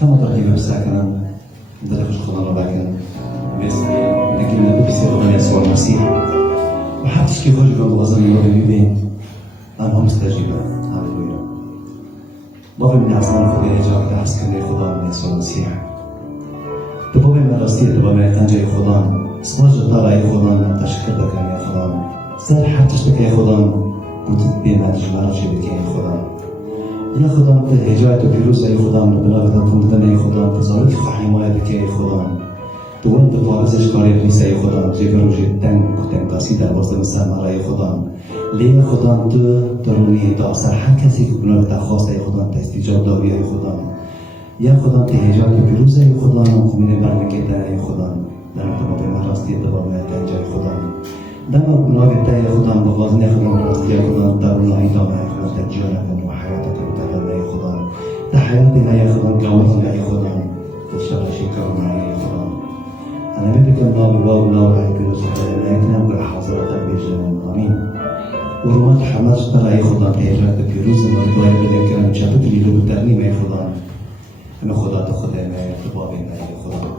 كما ترحيب بساكنا درجة خضر باكن بس لكن نبي أغنية يسوع المسيح وحتى كيف وجه الغزل يبين أنا مستجيبة هاللويا بابا من أصلا خدي جاك تحس كم خدا من يسوع المسيح تبابا من راستي تبابا من تنجي خدان سماج طالع يا خدان تشكرك يا خدان سر حتى تشتكي يا خدان وتتبين ما تجمع جيبك يا خدان يا خدام تهجات وبيروز يا خدام ربنا تطمن يا خدام تزارك حماية بك يا خدام توان تفارزش کاری نیست یا خدام جبران جدن کتن قصیده واسه مسلمان یا خدام لی خدام تو درونی داشت هر کسی که گناه تخواست یا خدام استجاب داری یا خدام یا خدام تهجات وبيروز یا خدام خمینه برنکته یا خدام در تو به مراستی دوام تنجای خدام دم گناه تا یا خدام بغاز نخدام راستی یا خدام درون ایدام یا خدام تجارت و حیاتت یا خدام تحیاتنا یا خدام قوتنا یا خدام تشرشی کرنا یا خدام أنا بدك الله بالله والله عليك وسهلا لكن أقول حاضرة بيجان آمين ورمات حماس ترى يخضان تهجرات بيروز المرضى بدك أنا مشابت لي لو بترني ما يخضان أنا خدا تخدا ما يخضابين ما يخضان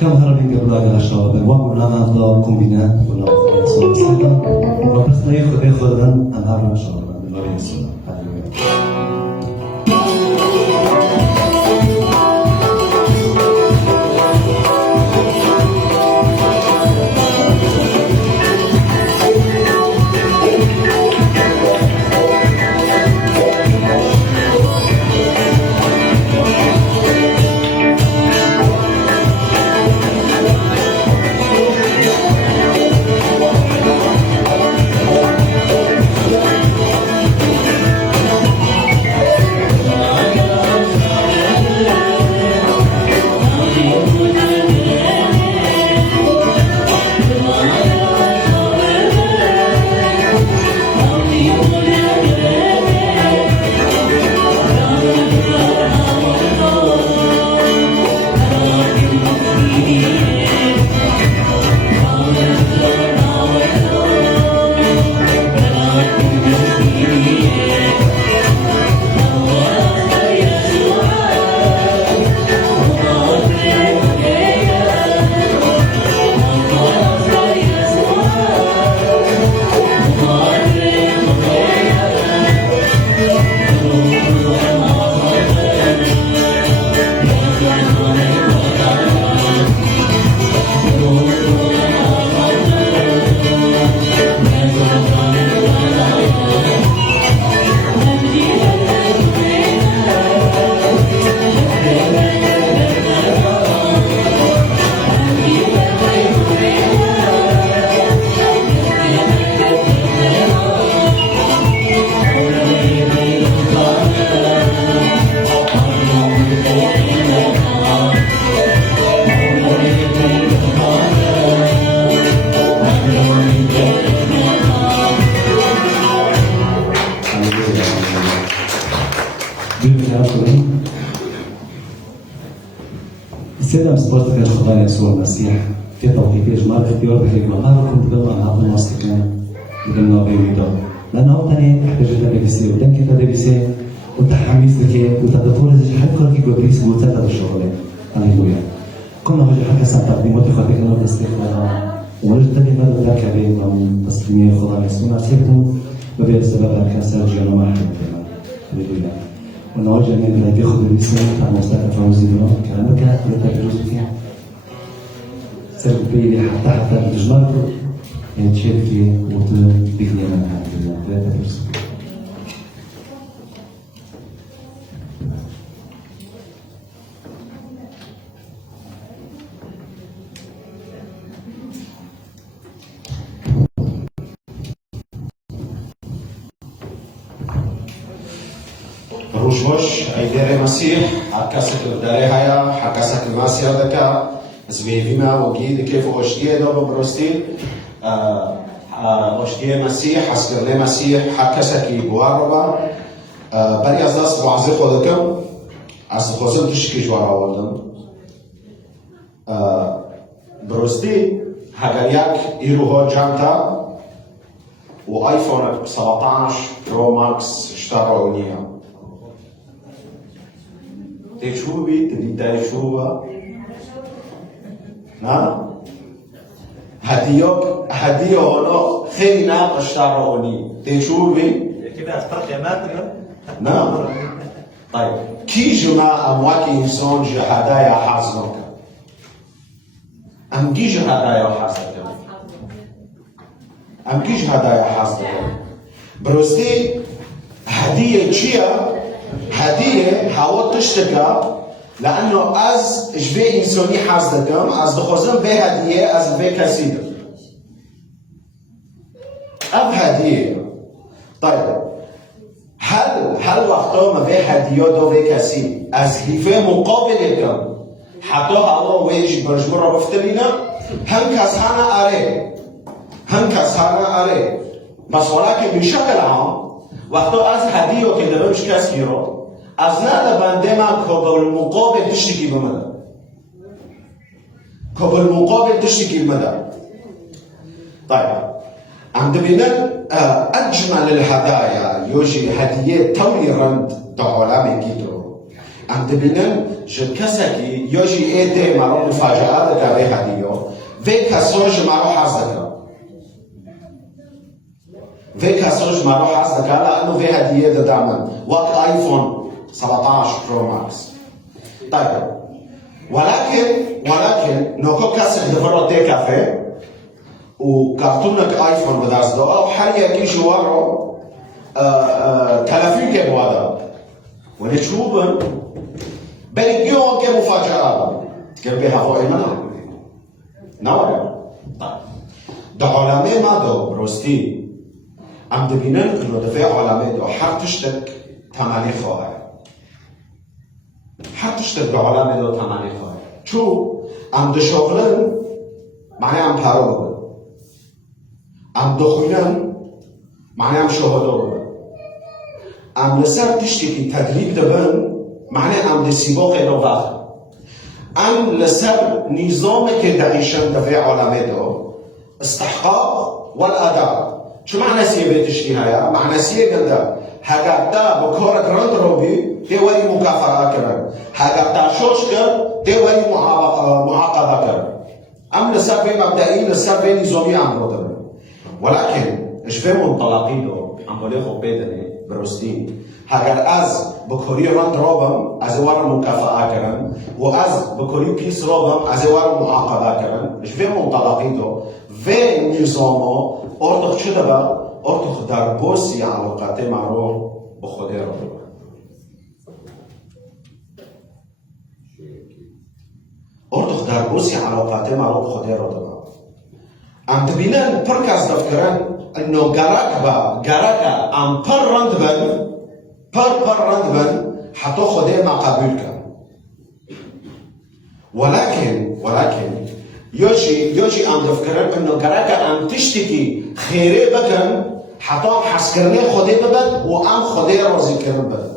كم هربين قبل هذا الشباب الوام ولا نهضة كومبينات ولا صوت سيدا وبس ياخذ أم هرب إن شاء الله من غير السنة. السيدة مصبرت كان خضاني يسوع المسيح في توقيت جمال اختيار بحيث مهاركم تقلنا عن هذا المواصلين تقلنا بيويدا لأنه تاني احتاجت لبيسي ودن كتا لبيسي وتحميس لكي وتدفور زي حكر كي قبريس بوتات هذا الشغل هللويا كنا هجي حكا سان تقديمات خاطئ لنا تستيقظنا ونجد تاني مدى ذاك عليه من تسليمية خضاني يسوع سيبتم وبيل سبب الكاسر جيانا ما حدثنا هللويا ونوجه من الذي يأخذ الرسالة عن مستقبل فوزينا كلامك يتجوز فيها سبب حتى الجمال يتشارك وتبقي منها لا تدرس روش ایدر مسیح حکاست داره هیا حکاست مسیح دکا زمینیما وگید کیف اشتیه دو برستی اشتیه مسیح حسکرله مسیح حکاست کی بواربا بری از دست بعضی خودکم از خودم تشکی جوار آوردم برستی هگر یک ایروها جمتا و آیفون 17 برو ماکس اشتراونیه تشوفي تدي تشوفها نعم هديه هنا خیلی نقش تراني تشوفي كده اسباب يامات نعم طيب كي جماعة امواكي انسان هدايا حاصلك ام كيج هدايا حاصلك ام كيج هدايا حاصلك بروستي هديه تشيا هدية حاول تشتغل لأنه از جبه إنساني حاصلكم از دخوزن به هدية از به كسيدة أب هدية طيب هل وقتا ما به هدية دو به كسي از هيفه مقابلكم حتى هوا ويج برجمور را بفتلينا هم كسانا أري بس ولكن بشكل عام وقتا از هدیه که دبمش کسی رو از نه بنده من کابل مقابل تشتکی بمده کابل مقابل تشتکی بمده طيب عند بينن أجمل الهدايا يوجي هدية تولي رند تعالى من كيتو ام دبینن جد کسکی یا جی ایده مرا مفاجعات داره هدیو و کسوش مرا حز دکر و کسوش مرا حز دکر لانه و هدیه دادمن وقت آیفون 17 برو ماکس طيب ولكن نوكو كسر دفرو تي كافيه وكارتونك ايفون بداز دو او حاليا كي شوارو تلفون كي بوادا ونشوبن بلقيون كي مفاجأة تكن بيها فوق المنع نوعا طيب ده علامي ما دو بروستي ام دبينن انو دفع علامي دو حق تشتك تماني خواهر حق تشتك بعلامي دو تماني خواهر شو ام دشغلن معنی ام پارو ببن ام دخوینن معنی ام شهدو ببن ام لسر تشتی که تدریب دبن معنی ام دسیباق اینو وقت ام لسر نظام که دقیشن دفع عالمه دو استحقاق والاداء شو معنی سیه بیتشتی هایا؟ معنی سیه گنده هگر دا بکار کرند رو بی دیوری مکافره کرد هگر دا شوش کرد دیوری معاقبه کرد ام لسر في مبدئي لسر في نظامي عم بدر ولكن ايش في منطلقي دو عم بليخو بدني بروستين هاگر از بکاری رند رابم از وار مکافأه کردن و از بکاری پیس رابم از وار معاقبه کردن ايش في منطلقي دو و نظامو ارتخ شده با ارتخ در بوسی علاقات مرو بخوده رو ارتخ در بوسی علاقات مرو بخوده رو دو ام تبینن پرکاز دفکرن انو گرک ام پر رند بن حتی خوده ما قبول کن ولكن يوجي ام دفكرن انه گرک ام تشتكي خيره بكن حتى ام حس کرنه خوده ببن و ام خوده راضی کرن ببن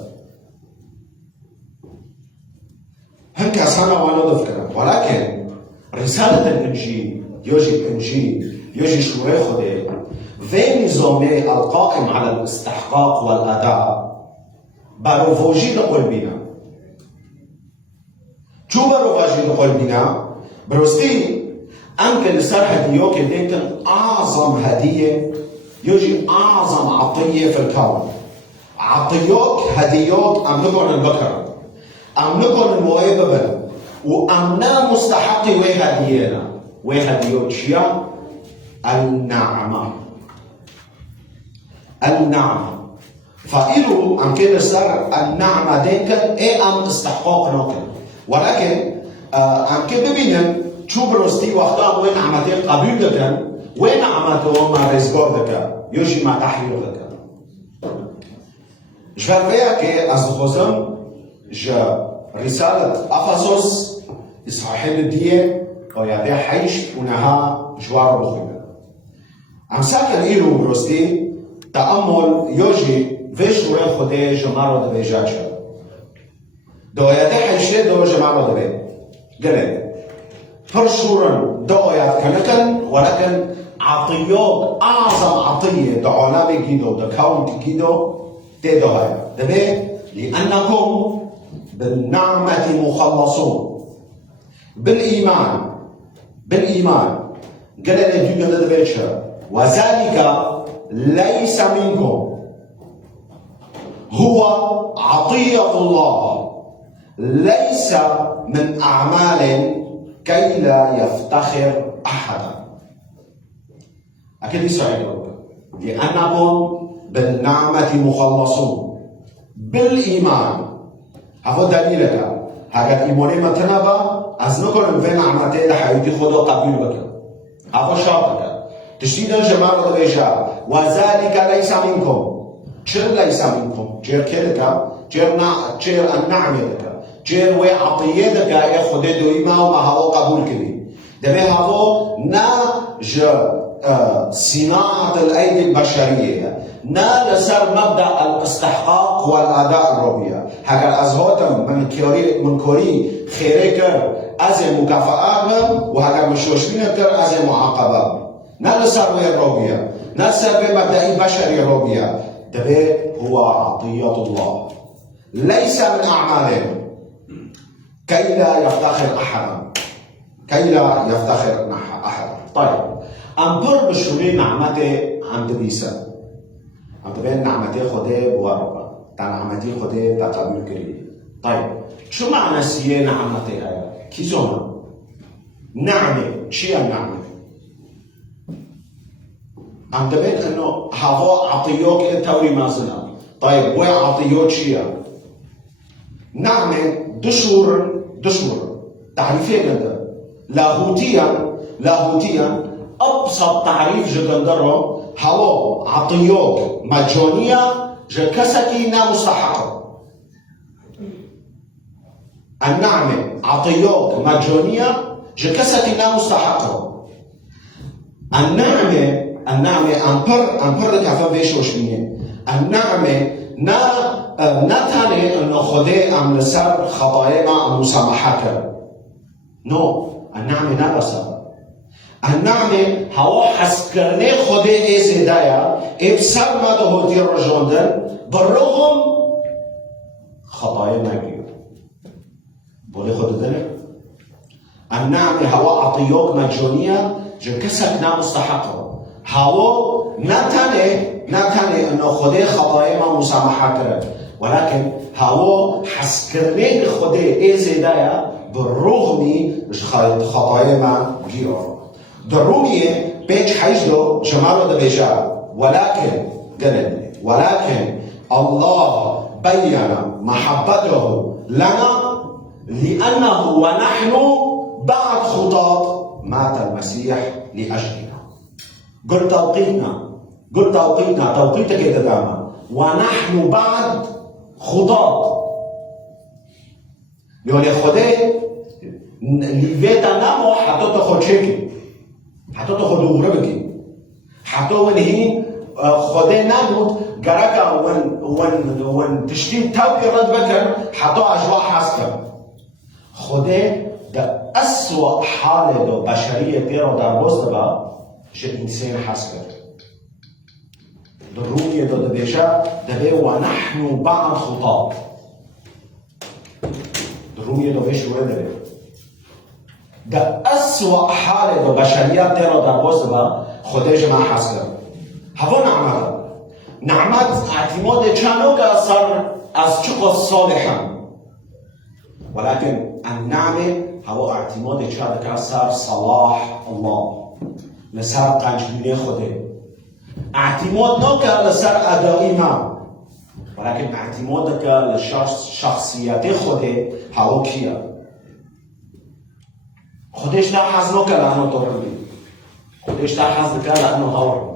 هم كاسانا وانا دفكرن ولكن رسالة الانجيل يوجي شوية خوده في نظامه القائم على الاستحقاق والاداء بروفوجي لقلبنا شو بروفوجي لقلبنا بروستي أنك لسر هديو كديتن أعظم هدية يجي أعظم عطية في الكون عطيوك هديوك أم نكون البكر أم نكون الموهبة وأمنا مستحقي وهدينا وهديوك شيا النعمة فإلو أم كده سر النعمة دينكن إيه أم استحقاق نوكن ولكن أم كده ببينن شو بروستي وقتا وين عمتين قبول دكان وين عمتهم ما رزقار دكان يوشي ما تحليل دكان جفرفيا كي أزخوزم جا رسالة أفسس إصحاحين الدية أو يدي حيش ونها جوار بخيمة عم ساكن إيرو بروستي تأمل يوجي فيش وين خده جمارو دبي جاتشا دو يدي حيشي دو جمارو دبي قلت فرشورا دعايات كنكن ولكن عطيات أعظم عطية دعانا جيدو دكاون جيدو تي دعايا دبي لأنكم بالنعمة مخلصون بالإيمان قال الدنيا دبيتشا وذلك ليس منكم هو عطية الله ليس من أعمال كي لا يفتخر أحدا أكيد يسعد لأنكم بالنعمة مخلصون بالإيمان هذا دليلك هذا إيماني متنبا از نکنم في نعمته لحياتي خدا قبول بكم هذا شرطك تشتيد الجمال والرجاء وذلك ليس منكم چر ليس منكم چر كلك چر النعمة لك چر و عطیه دکه خود دویما و مهوا قبول کردی دبی هوا نه صناعة الأيدي البشرية نا لسر مبدأ الاستحقاق والأداء الربيع هكذا أزهاتم من كوري خيري كر از مكافآت وهكذا مشوشين كر از معاقبة نا لسر وين ربيع نا لسر مبدأ بشري ربيع دبي هو عطية الله ليس من أعمالهم كي لا يفتخر أحدا. كي لا يفتخر أحدا. طيب أمبر بشوري نعمته عم تبيسا عم تبين نعمته خده بواربا تا نعمته خده تا قبول كري. طيب شو معنى سيه نعمته هاي؟ كيزونا نعمة شيء النعمة؟ عم تبين انه هذا عطيوك التوري ما زنا. طيب وين عطيوك شيء؟ نعمة دشور تعريفين هذا لاهوتيا ابسط تعريف جدندره هو عطيوك مجانية جكسكي نا مستحقة. النعمة عطيوك مجانية جكسكي نا مستحقة. النعمة أمبر لك عفوا بيش وشمية. النعمة نا تاني انه خده ام لسر خطايا ما مسامحة نو. النعمة نا بسر. النعمة هو حسكرني خده ايزي دايا ابسر ما ده دير رجوندن بالرغم خطايا ما يجيو بولي خده دني. النعمة هو عطيوك مجانية جنكسك نا مستحقه. هو نتاني انه خده خطايا ما مسامحة كرد ولكن هو حسكرني خده ايزي دايا بالرغم خطايا ما جيو. درومية بيج حيجدو جماله ده بيجا ولكن الله بين محبته لنا لأنه ونحن بعد خطاة مات المسيح لأجلنا. قل توقيتك كده داما ونحن بعد خطاة يعني خده ليفيتا نامو حتى تاخد شكل حتى تاخد غربكي حتى ونهي خده ناموت جراكا ون تشتين توقي رد بكر حتى أجواء حاسكا. خده ده أسوأ حالة ده بشرية تيرو در بوستبا جه إنسان حاسكا. الرومية ده بيشا ده بي ونحن بعد خطاة. الرومية ده بيش وده ده أسوأ حالة ده بشرية تيرو در بوستبا خده جمع حاسكا. هفو نعمت اعتماد چانوكا صار از چوك صالحا ولكن النعمة هو اعتماد چانوكا صار صلاح الله لسر قنجبيني خوده. اعتماد نوكا لسر ادائي ما ولكن اعتمادك لشخصيات خوده هو كيا. خودش تا حز نوكا لانو طوربي خودش تا حز نوكا لانو طور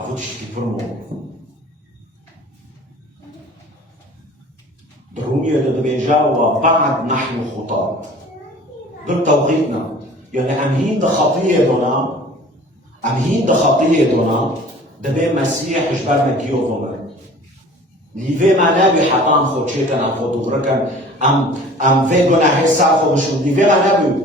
أفوتش تفرمو. درومية دبيجا وبعد نحن خطاة. دول توقيتنا يعني أمهين ده خطية دونا دبي مسيح جبرنا كيو فمر. ليفي ما نبي حتى خود شيطان أخود وغركن أم في جناح الساخو بشون ليفي ما نبي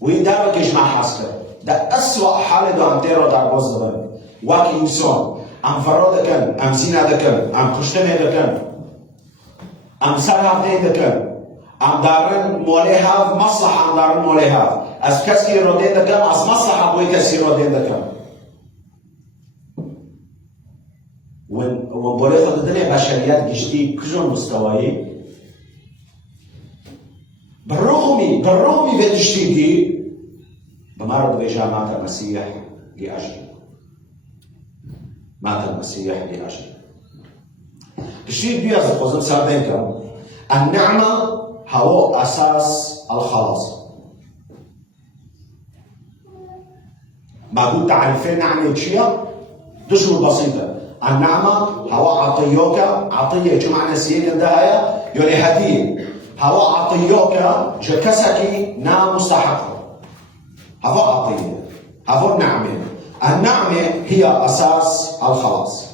وين دارك يجمع حسكر. ده أسوأ حالة ده أم تيرو دار باز دبي. واك إنسان أم فراد كان أم زنا دكان أم كشتمه دكان أم سرعة دكان أم دارن موليها مصلحة أم دارن موليها از كسي رودين دكان از مصلحة بوي كسي رودين دكان وين بولي خد الدنيا بشريات جشتي كجون مستوائي بالرغم في تشتيكي بمرض بجامعة المسيح لأجل مات المسيح لأجل. تشتيك بيها خذ سابقا النعمة هو أساس الخلاص. ما قلت تعرفين نعمة شيء دشور بسيطة. النعمة هو عطيوك عطية جمعنا سيين دهايا يولي هدية هو عطيوك جكسكي نا مستحق. هو عطية هو النعمة. النعمة هي أساس الخلاص.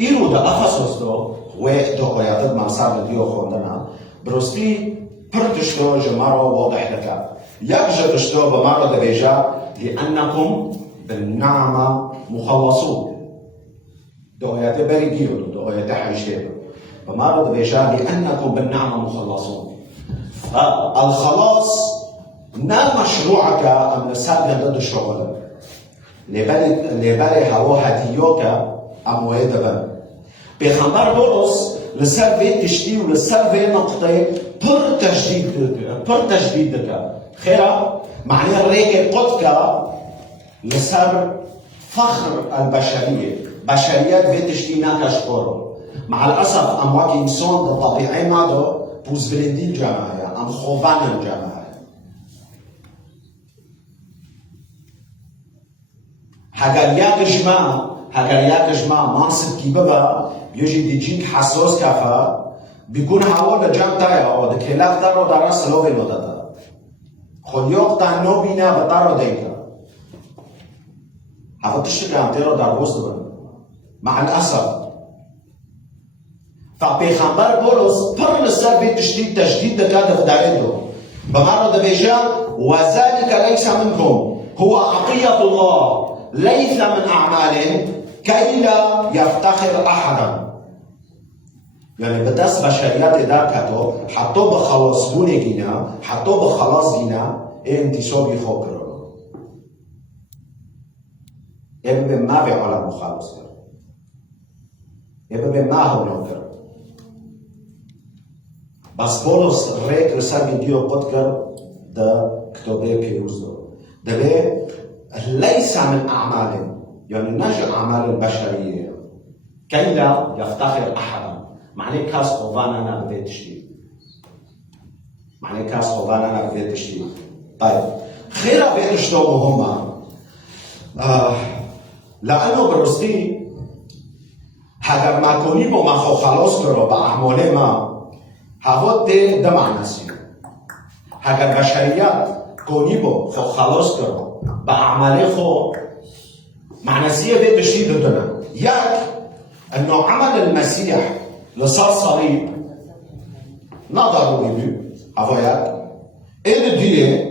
إيرو دا أفسوس دو ودو قيادة ممسار ديو خوندنا برستي پرتشتو جمارو واضح دكا يكجتشتو بمارو دبيجا لأنكم بالنعمة مخلصون. دو قيادة بري ديو دو قيادة حيشتو بمارد بيجا لأنكم بالنعمة مخلصون. الخلاص نا مشروعك أم لسابق ضد الشغل لبالي هوا هديوك أم ويدبن بيخمبر بولس لسر في تشتي ولسر في نقطة پر تجديدك خيرا معنى الريك قدك لسر فخر البشرية بشريات في تشتي ناكش قرر مع الأسف أم واقع إنسان ده طبيعي مادو بوز بلندي الجماعة أم خوفان الجماعة هاگر یک جماع منصب کی ببا یوجی دیجینک حساس کفا بیگون هوا لجمع تایا و دکلک در رو در سلوه نودتا خودیوک تا نو بینه بطر رو دیگه هوا تشتگه هم تیرو در بوز دبن مع الأسف فبيخمبر بولس پر لسر بيت تجديد دكاتة في دايدو بمعنى دبيجا وذلك ليس منكم هو عطية الله ليس من أعمال كي لا يفتخر أحدا يعني بدس بشريات داكاتو حتى بخلاص بوني جينا حتى بخلاص جينا انتصابي خوكرو يبقى ما في عالم مخالص يبقى ما هو نوكر بس بولس ريك رسالة ديو قدكر دا كتابه بيروزو دبي ليس من أعمال يعني نجع أعمال البشرية كي لا يفتخر أحدا معنى كاس خوفاننا ببيت تشتي معنى كاس خوفاننا ببيت تشتي طيب خير بيت تشتو مهمة لأنه برستي هذا ما كوني بو ما خو خلاص كرو بأعمال ما هاوت ده معنى سي هذا بشريات كوني بو خو خلاص كرو بأعمال خو معنى سي بيت تشتي ضدنا ياك انه عمل المسيح لصار صليب نظروا بيه هاوياك إيه دي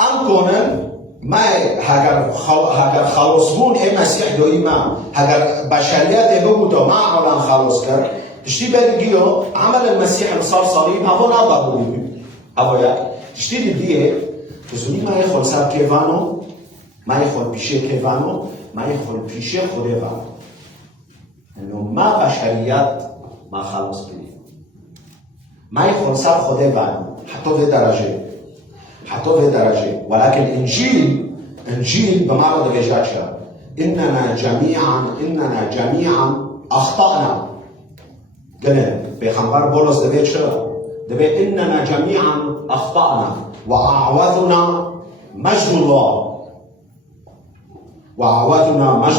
أنكونن ما هاگر خلاص بون ای مسیح دوی ما هاگر بشریت بگو ما عالم خلاص کرد تشتی بگیو عمل المسیح لصار صليب هاو نظر بونی هاویاک تشتی دیگه تزونی ما یخول سر کیوانو ما یخول پیشه کیوانو ما یخول پیشه خوده وانو انه ما بشریت ما خلاص بینیم ما یخول سر خوده وانو حتی به درجه ولكن إنجيل بمعنى دبيجاتشا إننا جميعا أخطأنا قلنا بخمبر بولس دبيجاتشا دبي إننا جميعا أخطأنا وأعوذنا مجد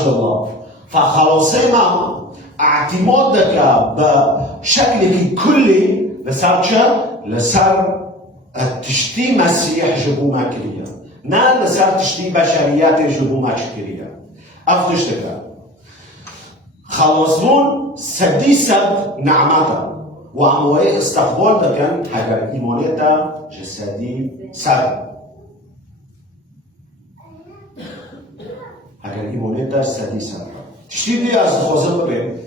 الله فخلاصنا اعتمادك بشكلك كلي لسر تشتي مسيح جبو ما كريا نا لسر تشتي بشريات جبو ما كريا أفتشتك خلاصون سدي سد نعمتا وعموه استقبال دكان هكذا إيمانيتا جسدي سد هكذا إيمانيتا جسدي سد تشتي دي از خوزن ببين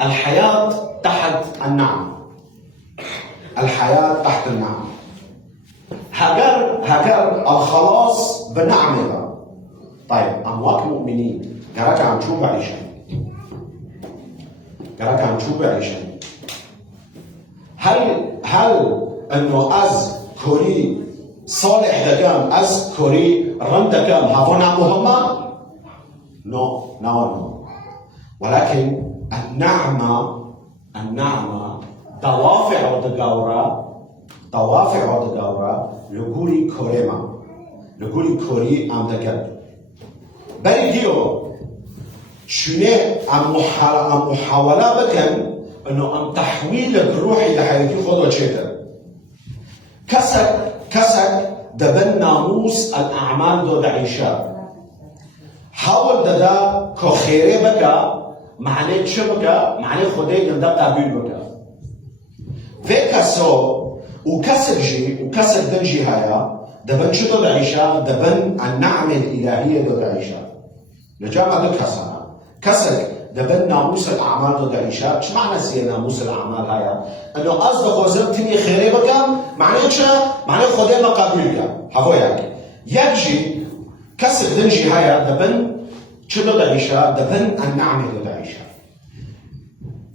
الحياة تحت النعم الحياة تحت النعم هاجر الخلاص بنعمة طيب أمواك مؤمنين قراك عم تشوف عيشان هل انه از كوري صالح دكام از كوري رم دكام هفونا مهمة no ولكن النعمة دوافع دقاورا لغوري كوري ام دكت بري ديو شنو ام محاولة بكن انه ام تحويلك روحي لحياتي خذوا تشيتا كسك دبن ناموس الاعمال دو دعيشا حاول ددا كخيري بكا معنى شبكة معنى خدي دندا قابل بكا فكسو وكسك دنجي هايا دبن شو دو دعيشا دبن النعمة الإلهية دو دعيشا لجامعة دو كسك دبن ناموس الأعمال ضد عيشة. شو معنى سي ناموس الأعمال هاي؟ إنه قصد خوزم تني خيري بكم معناه شو؟ معناه خدي مقابلك هفو يعني يجي كسر دنجي هاي دبن شو ضد عيشة؟ دبن النعمة ضد عيشة.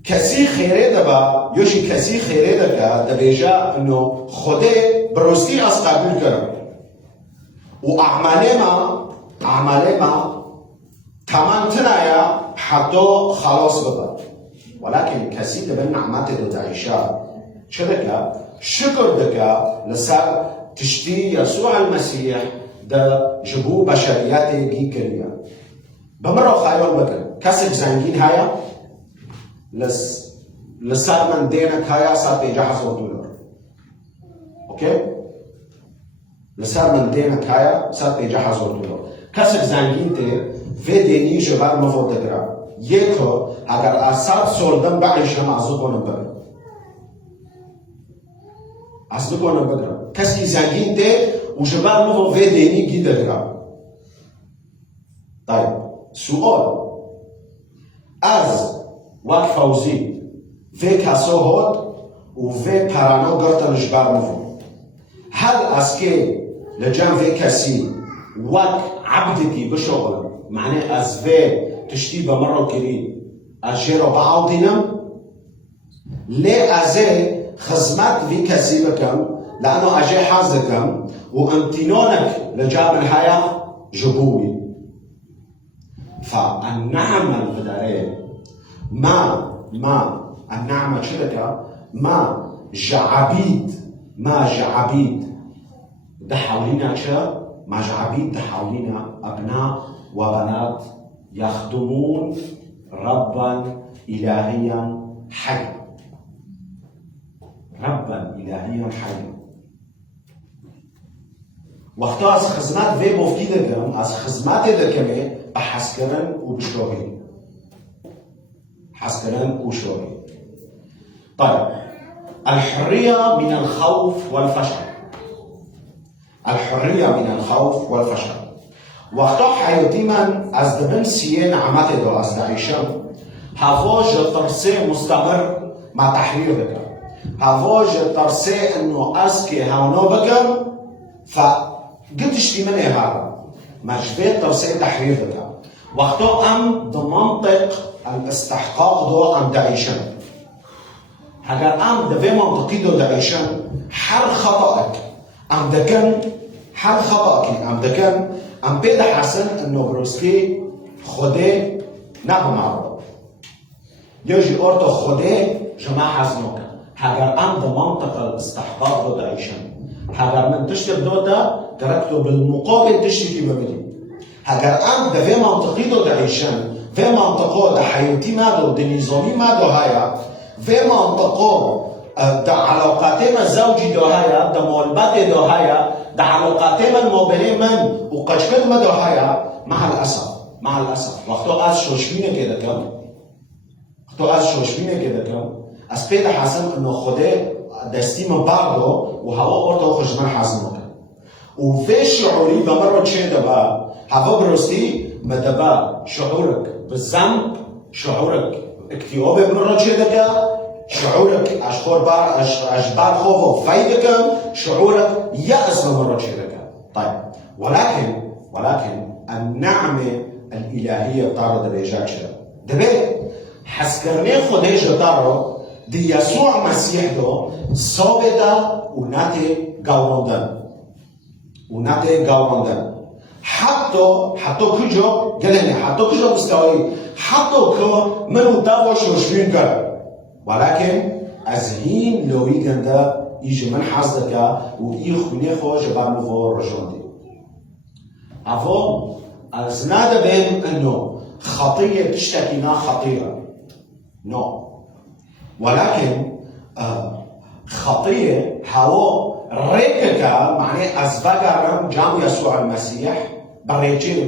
كسي خيري دبا يوشي كسي خيري دكا دبيجا إنه خدي بروستي أسقابل كرم وأعمالي ما كمان تنايا حتى خلاص ببا. ولكن كسي دبن نعمات ضد عيشة شدكا شكر دكا لسر تشتي يسوع المسيح دا جبو بشرياتي جي كريا بمرة خايل بكر كسب زنجين هايا لسر من دينك هايا صار تيجا $10. اوكي لسر من دينك هايا صار تيجا $10. كسب زنجين تي في ديني جبار مفو دكرا يكو اگر اصاب سولدن بعيشم ازوكونا بكر ازوكونا بكر كسي زنجين تي وجبار مفو في ديني جي دكرا. طيب سؤال از وقت فوزي في كاسو هود وفي بارانو قرطن جبار مفو هل اسكي لجان في كاسي وقت عبدتي بشغل معناه از في تشتي بمرة كري اجيرو بعوضينم ليه ازي خزمات في كاسي بكم لانه اجي حازكم وامتنونك لجاب الحياة جبوي. فالنعمة الغدارية ما النعمة شركة ما جعبيد دحولينا شا ما جعبيد دحولينا أبناء وبنات يخدمون ربا إلهيا حيا. ربا إلهيا حيا. وقتا از خدمات في بوفكي دكم از خدمات دكمه بحسكرن وبشوهي حسكرن وشوهي. طيب الحرية من الخوف والفشل. الحرية من الخوف والفشل. وقتا حياتي من از دبن سيين عمات دو از دعيشم هفاج ترسي مستمر مع تحرير دكم هفاج ترسي انه اسكي هاونو بكم فقدش لي مني هذا مجبت ترسي تحرير دكم وقتا ام بمنطق الاستحقاق دو ام دعيشم هگر ام دوی منطقی دو دعيشم حر خطأك ام دكن حر خطأك ام دكن ام بيد حسن انه بروسكي خده نبو معرض يجي اورتو خده جماع حزنوك هگر ام دو منطق الاستحقاق دو دعيشم هگر من تشتر دوتا تركتو بالمقابل تشتكي بمدي هگر ام دوی منطقی دو دعيشم في منطقه ده حياتي مادو ده نظامي مادو هايا في منطقه ده علاقاتي الزوجي دو هايا ده مولباتي دو هايا ده علاقاتي الموبينين من وقشكت ما دو هايا مع الأسف وقتو از شوشبينه كده كم از بيدا حاسم انه خوده دستي من بعضه وهوا اورتو خجمان حاسم كم وفي شعوري بمرة تشي دبا هوا بروستي مدبا شعورك بالذنب شعورك اكتئاب بمرة تشي دكا شعورك اشبار خوف فايدكم شعورك يأس بمرة تشي دكا. طيب ولكن النعمة الإلهية طارد بيجاك شده دبي حسكرني خوده جدارو دي يسوع مسيح دو صابتا وناتي قاوراندن حتى كجو قلني حتى كجو مستوي حتى كو منو دافوش وشبين كر ولكن ازهين لوي جندا يجي من حزدك وإيخ بنيخو جبال مفو رجوندي أفو أزناد بهم أنه خطية تشتكينا خطيرة نو ولكن خطية هو ريككا معناه أزبقارم جامو يسوع المسيح بريكي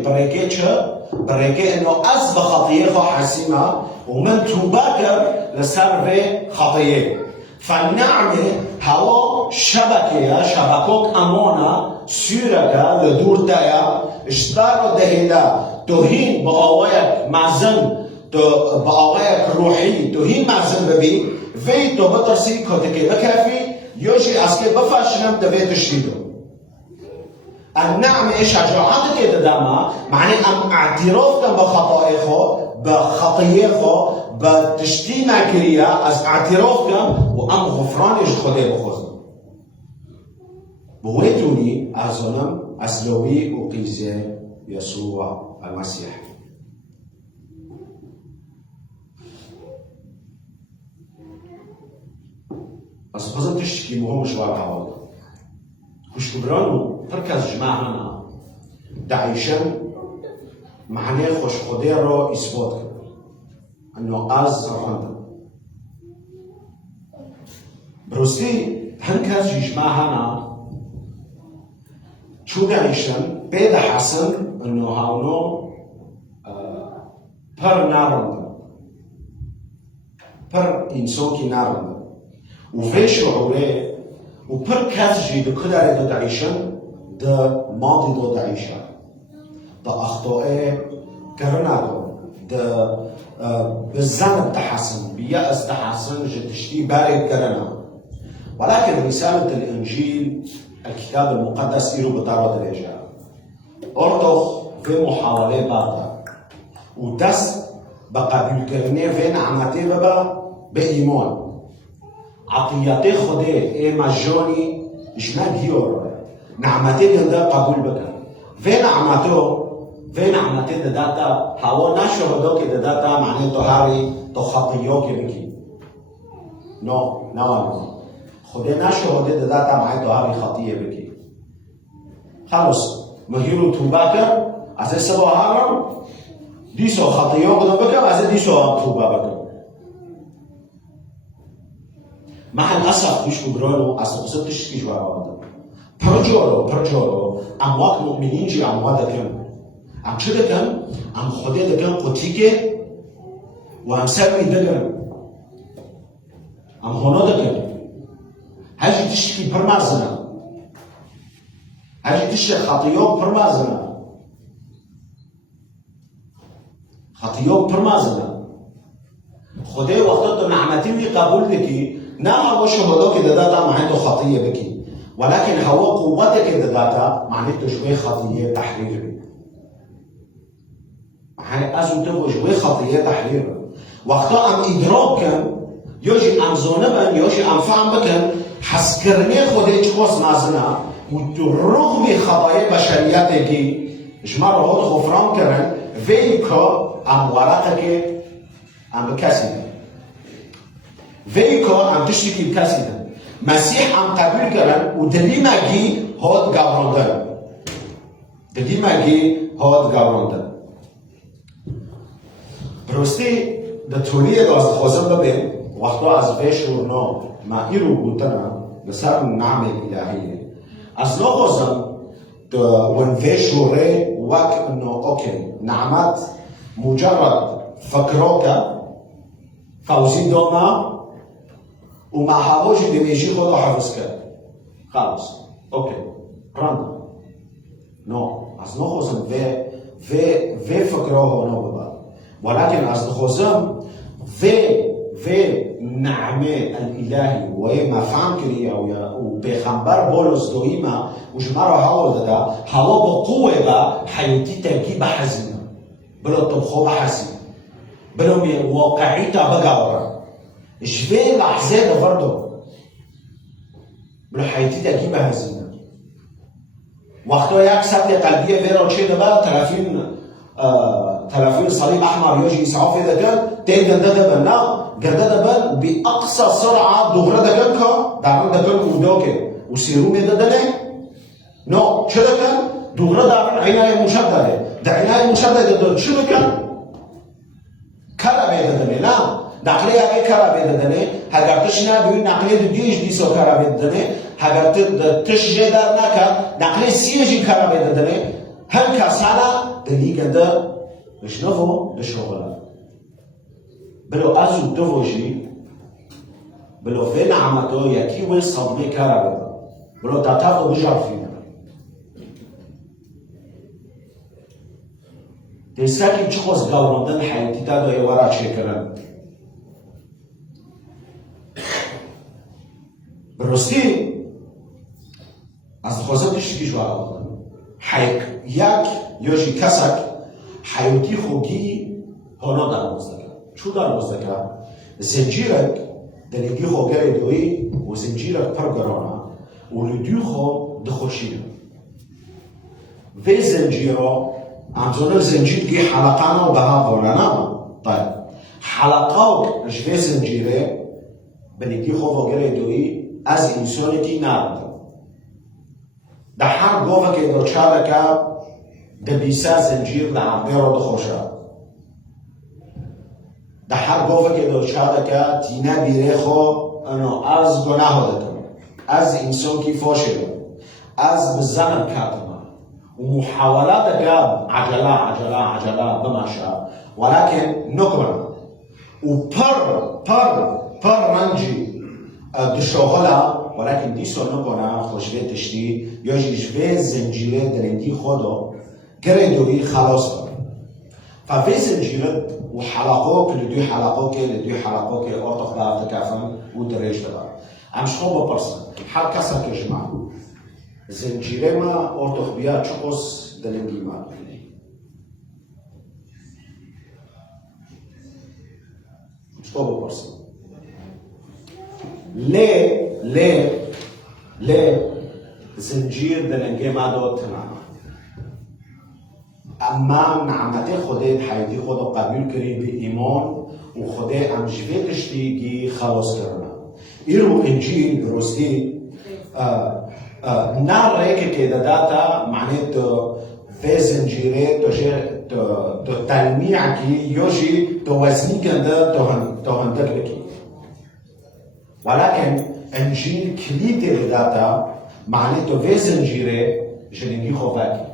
إنه أزب خطية خو حسيمة ومن توباكر لسر خطية فالنعمة هو شبكوك أمونا سيركا لدور تايا اشتارو دهيدا توهين بقوايك معزن تو با آقای روحی تو هی مغزم ببی وی تو بترسی کتکی بکفی یوشی از که بفشنم دوی تشتیدو النعمة شجاعت که دادم معنی ام اعتراف کن بخطای خو بخطیه خو بتشتی نکریه از اعتراف کن و ام غفرانش خوده بخوزم بويتوني أزنم أسلوبي وقيزة يسوع المسيح بس خزن تشتكي مهم شوار حوالي كش كبرانو تركز جماعنا دعيشن معناه خوش خده رو إثبات كن أنه أز رفندم بروسي هنكز جماعنا شو دعيشن بيد حسن أنه هاونو پر نارندم پر إنسان كي نارندم وفي شعوره وبر كاتجي دو كدار دو دعيشن دا ماضي دو دعيشن دا أخطاء كرنادو دا بالزنب تحسن بيأس تحسن جتشتي بارد كرنا ولكن رسالة الإنجيل الكتاب المقدس إيرو بطارة الرجال أرتخ في محاولة بعضها ودس بقبول كرنه في نعمته ببا بإيمان عطياتي خده اي مجاني اشنا ديور نعمتي ده قبول بكن في نعمتي ده داتا هوا نشهدو كده داتا معنى طهاري تو خطيو كبكي نو خده نشهد ده داتا معنى طهاري خطيه بكي خلص مهيرو توبه كر از سبا هارم ديسو خطيو قدم بكم از ديسو توبه بكم مع الأسف مش كبرانو أصلا قصتش كيش وعبادة برجورو أموات مؤمنين جي أموات دكان أم شو دكان أم خدي دكان قتيكة وأم سوي دكان أم هنا دكان هاجي تشتكي برمازنا هاجي تشتكي خطيوك برمازنا خدي وقتها نعمتي وي قبول دكي نعم هو شهودك داتا معناته خطية بكي ولكن هو قوتك داتا معناته شوي خطية تحرير بك معناته أزو تبو شوي خطية تحرير بك وقتا أم إدراك كان يوجي أم زونبا يوجي أم فهم بكن حسكرني خودي چخوص نازنا وترغم خطايا بشرياتك جمار هود غفران كرن فيكو أم ورقك أم بكاسي ویکو ام تشتکی کسی دن مسیح ام قبول کردن و دلی مگی هاد گاوراندن براستی در طوری از خوزم ببین وقتا از ویشورنا ما ایرو بودنم بسر نعم الهیه از نخوزم ون ویشوره وک انو اوکی نعمت مجرد فکروکا فوزی دوما ومع هواجي دميجي خدا حفظ کرد خلاص اوكي راند از نخوزم و فكره هنا ببا ولكن از نخوزم و نعمه الالهي وما فهم كريا وبيخنبر بولس دويما وجمارة هوا دادا هوا بقوة با حياتي تركيب حزينة بلا طبخو بحزين بلا واقعيتا بقاورا شوي لحظة دفردو بلا حياتي تركيب حزينة وقتا يك سبت قلبية فيرا وشي دبا تلفين صليب أحمر يجي يسعوا في ذاك تيجن ده بنا جرده بن بأقصى سرعة دغرة دكان كا دارن دكان كودوكه وسيرو ميدا دنه نو شو دكان دغرة دارن عناية مشددة ده عناية مشددة ده شو دكان كلا ميدا دنه لا نقلية أي كلا ميدا دنه هجرتشنا بيقول نقلية ديش ديسو كلا ميدا دنه هجرت تشجع دارناكا نقلية سيجي كلا ميدا دنه هم كاسانا دليك ده مش نفو لشغله بلو أزو دوجي بلو في نعمته يكي وين صدمي كرابه بلو تاتاقو بجار فينا تساكي تشخص قاورندن حياتي تادو ايوارا شكرا برستی از خواسته تشتیش وارد حیک یک یوشی کسک حیاتی خوگی هانا در مزدکه چو در مزدکه زنجیرک دنگی خوگره دوی و زنجیرک پرگرانه و لدیو خو دخوشیده و زنجیرا همزونه زنجیر گی حلقانا و بها بولاناما طيب حلقاو جوه زنجیره بنگی خوگره دوی از انسانیتی نرده در هر گوه که دوچاره که دبیسه زنجیر در عمده را دخوشه در هر گوه که دوچاره که تینه بیره خو از گناه دکم از انسان کی فاشه از بزنم کاتما و محاولات که عجله بماشه ولكن نکنم و پر رنجی دشاهلا ولكن دیسو نکنه خوشوه تشتی یا جوه زنجیره درنگی خودو گره دوی خلاص کنه فوی زنجیره و حلقو که لدوی حلقو که ارتخ دارت کفن و درش دار امش خوب بپرسن هر کسا که جمع زنجیره ما ارتخ بیا چقص دلنگی ما امش خوب بپرسن لی زنجیر دلنگی ما دو تنام اما نعمت خودت حیاتی خود قبول کری به ایمان و خود امجوه تشتیگی خلاص کرنا ایرو انجیل درستی نه ریک که داتا معنی تو في زنجیره تو تلمیع کی یوشی تو وزنی کنده تو هندک بکی ولكن انجيل كليد الداتا معناته في زنجيره جلنجي خوفاكي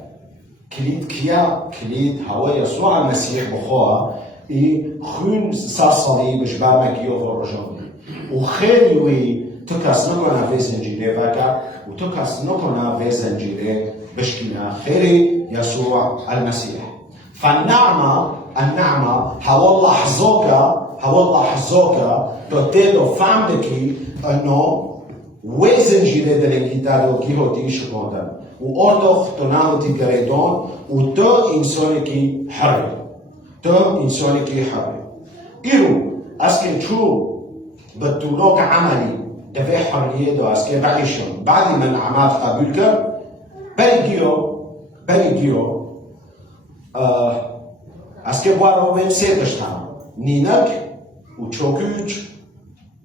كليد كيا كليد هوا يسوع المسيح بخوها خون صليب بجبامك يوفر رجوني وخير وي تكاس نكونا في زنجيره فاكا وتكاس نكونا في زنجيره بشكينا خير يسوع المسيح فالنعمة هوا الله حظوكا تتلو فهمتكي انه وزنجيره دلنگی دارو کی هوتی شکوندن و ارتخ تناوتی گریدون و تو انسانی کی حری ایرو اسکن چو بطولوك عملي دفع حرية دو اسكي بعيشون بعد من عماد قبول كر بلگیو اسكي بوارو بين سيدشتان نينك و چوكوچ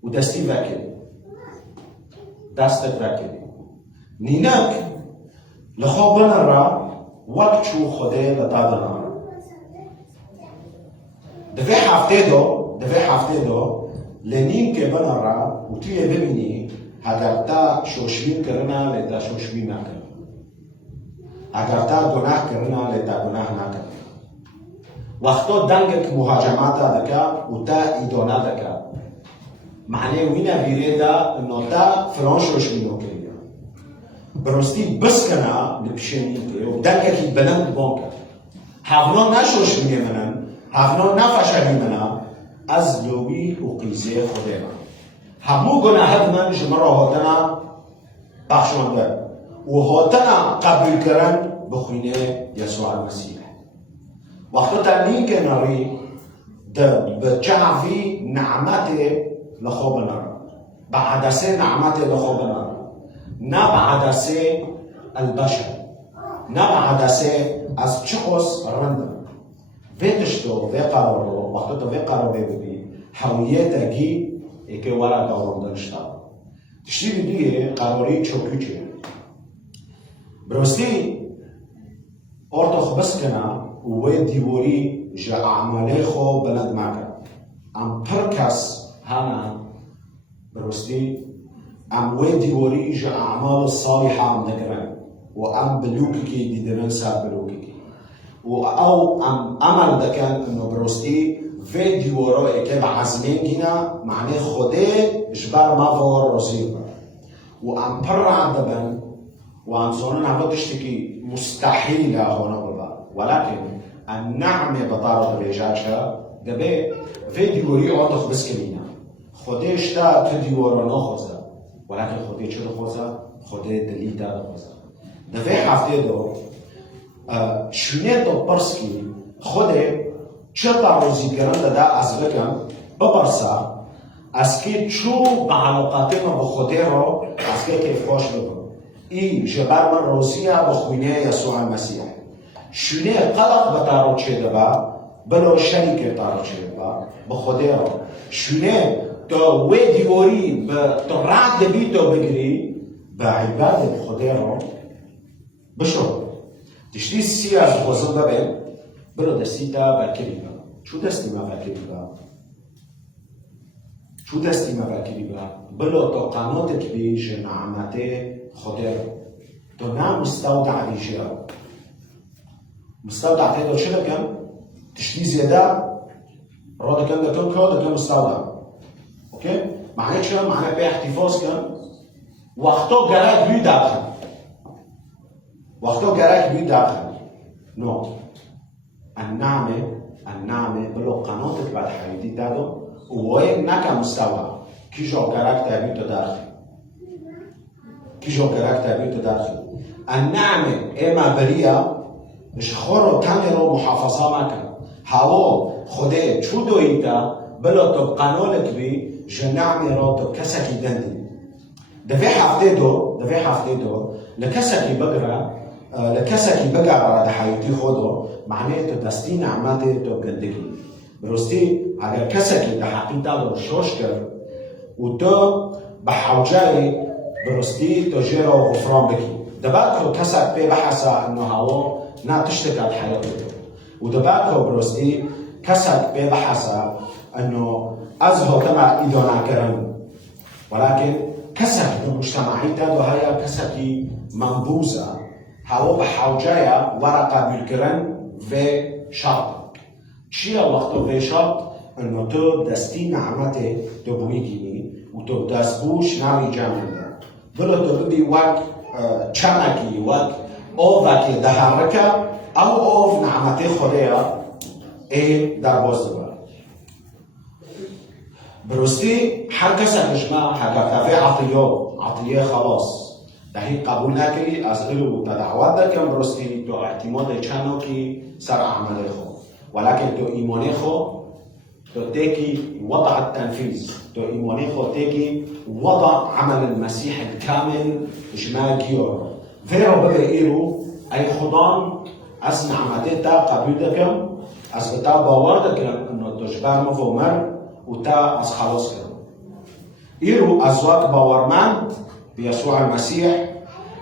و دستی وکلی دستت وکلی نینک لخوابن را وقت چو خوده لطابن را دفع هفته دو لنین که بن را و توی ببینی اگر تا شوشبین کرنا لیتا شوشبین نکن اگر تا گناه کرنا لیتا گناه نکن وقتا دنگك مهاجمات دكا وتا إدانة دكا معناه وينا بيريدا إنه تا فرانشوش منو كريا برستي بس كنا لبشيني ودنگك يبنند بانك هفنا نشوش منن هفنا نفشه منن از لوبي وقيزي خدنا همو گناهات من جمرة هاتنا بخشمانده وهاتنا قبول كرن بخوينه يسوع المسيح وقت تنين كناري بجعفي نعمته لخوبنا بعدسه نعمته لخوبنا نبعدسه البشر نبعدسه از چخص رندم ویتشتو وی قرارو وقت تو وی قرار ببینی هویتگی که ورا دارم داشتا تشتی دیگه قراری چوکیچه برستی ارتخ بس کنا و دیوری جا اعماله خو بلند مکن ام پرکس هانا برستی ام و دیوری جا اعمال صالحه ام نگرن و ام بلوکی که دیدنن سر بلوکی که و او ام عمل دکن انو برستی و دیورا که بعزمین گینا معنی خوده جبر ما رازی و ام پر عدبن و ام زانن عبادشتی که مستحیل هانا ببا ولكن النعمه بطارة بيجاجها دبي في ديوري عطخ بسكلينا خودش تا تديورا نخوزا ولكن خودي چه دخوزا خودي دليتا دخوزا دفي حفته دو شونه تو پرسکی خودی چه تعرضی کرده دا از بکن بپرسا از که چو به علاقات ما با خودی رو از که کیف خوش بکن ای جبر من روزیه با خوینه یسوع المسیح شونه قلق بتارو چه دبا بلو شریک تارو چه دبا با خودی رو شونه تو وی دیوری تو رعد دبی تو بگیری به عبادت خودی رو بشو تشتي السياج خوزن بابل بلو دستيتا باكريبا شو دستي ما باكريبا شو دستي ما باكريبا بلو تو قانوتك بيش نعمته خدر تو نام مستودع بيجيرا مستودع تيدو شو كم تشتي زيادة رودا كم ده كم كود كم مستودع اوكي معناه شو معناه بيه احتفاظ كم وقتو جراك بي داخل وقتو جراك بي داخل نو النعمة بلو قانونك بعد حياتي تادو وين نكا مستوى كي جو جراك تابيتو داخل كي جو جراك تابيتو داخل النعمة اما بريا مش خورو تانيرو محافظة مكان هاو خده چو دويتا بلو تو قانونك بي جنعمي رو تو كسكي دندي دفع حفته دو لكسكي بقرا لكسكي بقى ده حياتي خودو معناته دستي نعمته تو گندگی برستی اگر کسکی ده حقیقتا رو شوش کرد و تو به حوجه برستی تو جیرا و غفران بکی دباکو کسک پی بحثا انه هوا نا تشتکت حیاته و دباکو برستی کسک پی بحثا انه ازهو تما ایدو ناکرن ولكن كسك المجتمعي تادو هيا كسكي منبوذة هاو بحوجايا ورقة بالكرن في شرط شيا وقتو في شرط انو تو دستي نعمته تو بويكيني و تو دستبوش ناوي جامل بلو تو ببي وك چمكي وك اوفك دهاركا او اوف نعمته خوريا ايه در بوزدبار برستی هر کس اجماع حقا في عطيه خلاص ده هي قبول نکری از علو تدعوت دکم برستی تو اعتماد چنو کی سر اعمال خو ولكن تو ایمان خو تو تيكي وضع التنفيذ تو ایمان خو تيكي وضع عمل المسيح الكامل اجماع كيور فيرو بده ايرو اي خدان از نعمته تا قبول دکم از بتا باور دکم انه تجبر مفهمر و تا از خلاص کرد ایرو ازواج باورمند بيسوع المسيح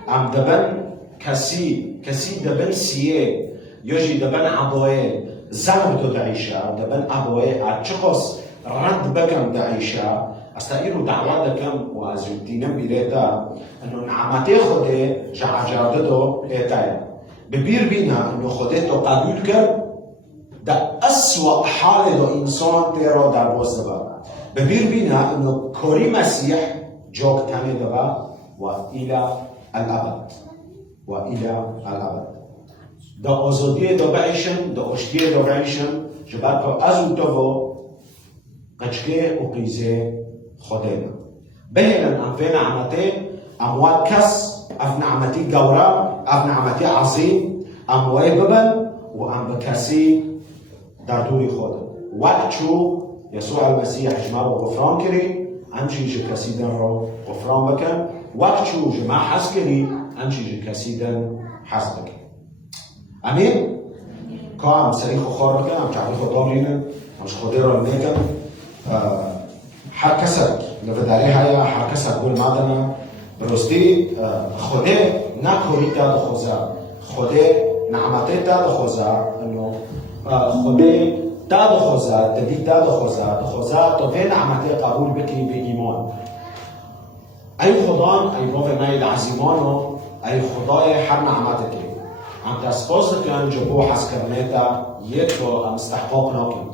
ام دبن كسي دبن سيه يجي دبن عضوية زنب دو دعيشة دبن عضوية اتشخص رد بكم دعيشة استايرو دعوة دكم وازوتينم بيريتا انه نعمتي خده جعجاددو ايتايا ببير بينا انه خده تو قبول كر ده أسوأ حالة دو إنسان تيرو در باز دبا ببير بينا إنه كوري مسيح جوك تاني دبا وإلى الأبد دا أزودية دو بعيشن دا أشتية دو بعيشن جبالكو أزو توفو قجكي وقيزي خدينا بهنا أم في نعمتي أموات كس أف نعمتي قورا أف نعمتي عظيم أم ويببن وأم بكسي در دوری خود وقت چو یسوع المسیح جمع رو غفران کری همچی جه کسیدن رو غفران بکن وقت چو جمع حس کری همچی جه کسیدن حس بکن امین؟ که هم سریخ و خوار بکن هم تعریخ و دامرینن همش خوده رو نیکن هر کسک لفداری هیا هر کسک گل مادنا برستی خوده نکوری تا دخوزه خوده نعمته تا دخوزه انو خده تا دخوزه تدی تا دخوزه تو به نعمته قبول بکی به ایمان ای خدان ای روح ناید عزیمانو ای خدای هر نعمته که هم تسپاس دکن جبو حس کرنیتا یک رو هم استحقاق ناکن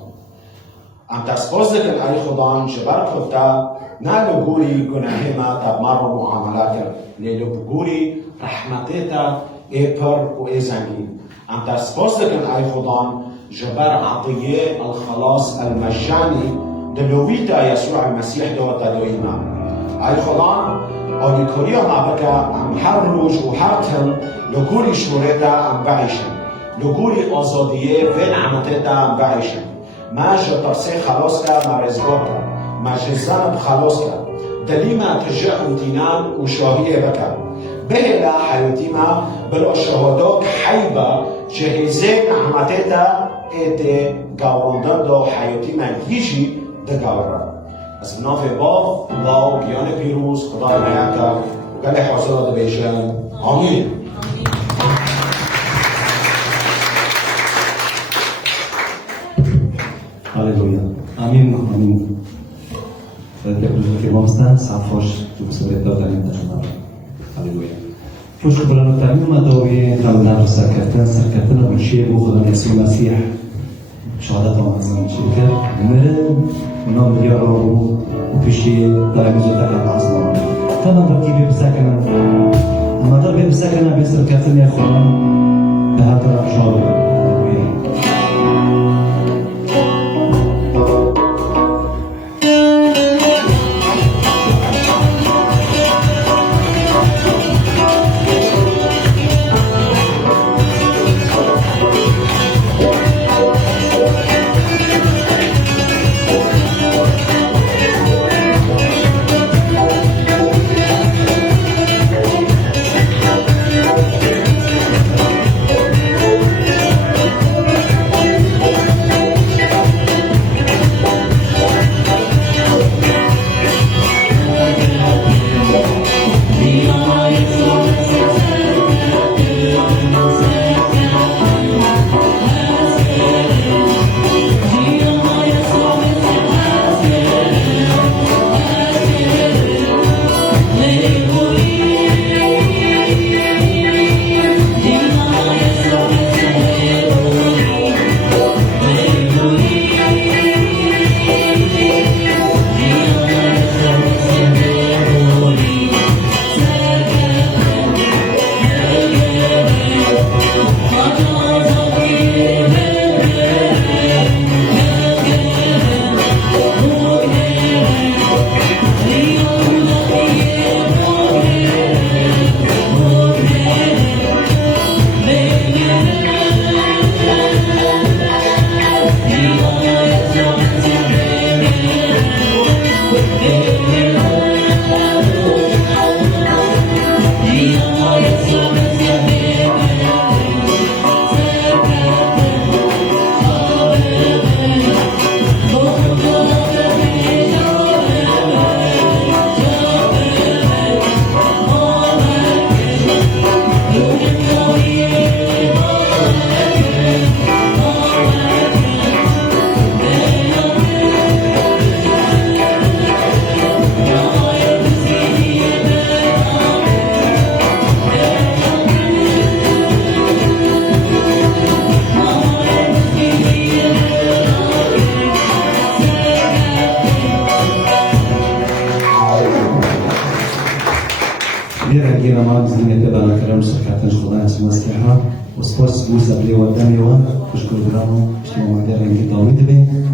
هم تسپاس دکن ای خدان جبر کفتا نه لگوری گناهی ما تب مر رو معامله کرد لیلو بگوری رحمته تا ای پر و ای زنگین ام تسپاس دکن ای خدان جبر عطیه الخلاص المجانی دلویتا یسوع المسیح دو تدویما ای خدان آنی کوریا نابکه ام هر روز و هر تن لگوری شورتا ام بعیشن لگوری آزادیه و نعمتتا ام بعیشن ما جترسي خلاص كا ما رزقك ما جزان بخلاص كا دليما تجع امتنان وشاهية بكا بهلا حياتيما بلا شهادات حيبة جهزين نعمتتا ات قاوندان دو حياتيما يجي دا قاورا از بنافع باب الله بيان بيروز خدای نياكا وقال حاصلة بيشان آمين Aleluia. Amém. Amém. Até por isso que vamos estar safos do que sobre toda a gente. Aleluia. Pois que por anotar uma doe trabalhar سكتنا بالشيء وخذنا يسوع المسيح شهادة معظم شركة من ونام ديارو وفي شيء دائما جدا عظمة. طبعا بركي بسكنة أما طبعا بسكنة بيصير كاتن يا أخوان بهذا شهادة. Vieragina mam zginete bana karam sakatan خدای اسم مسیحا و سپاس بوز ابلی و دمی و خوشگل برامو شما مقدر اینکه داوید بین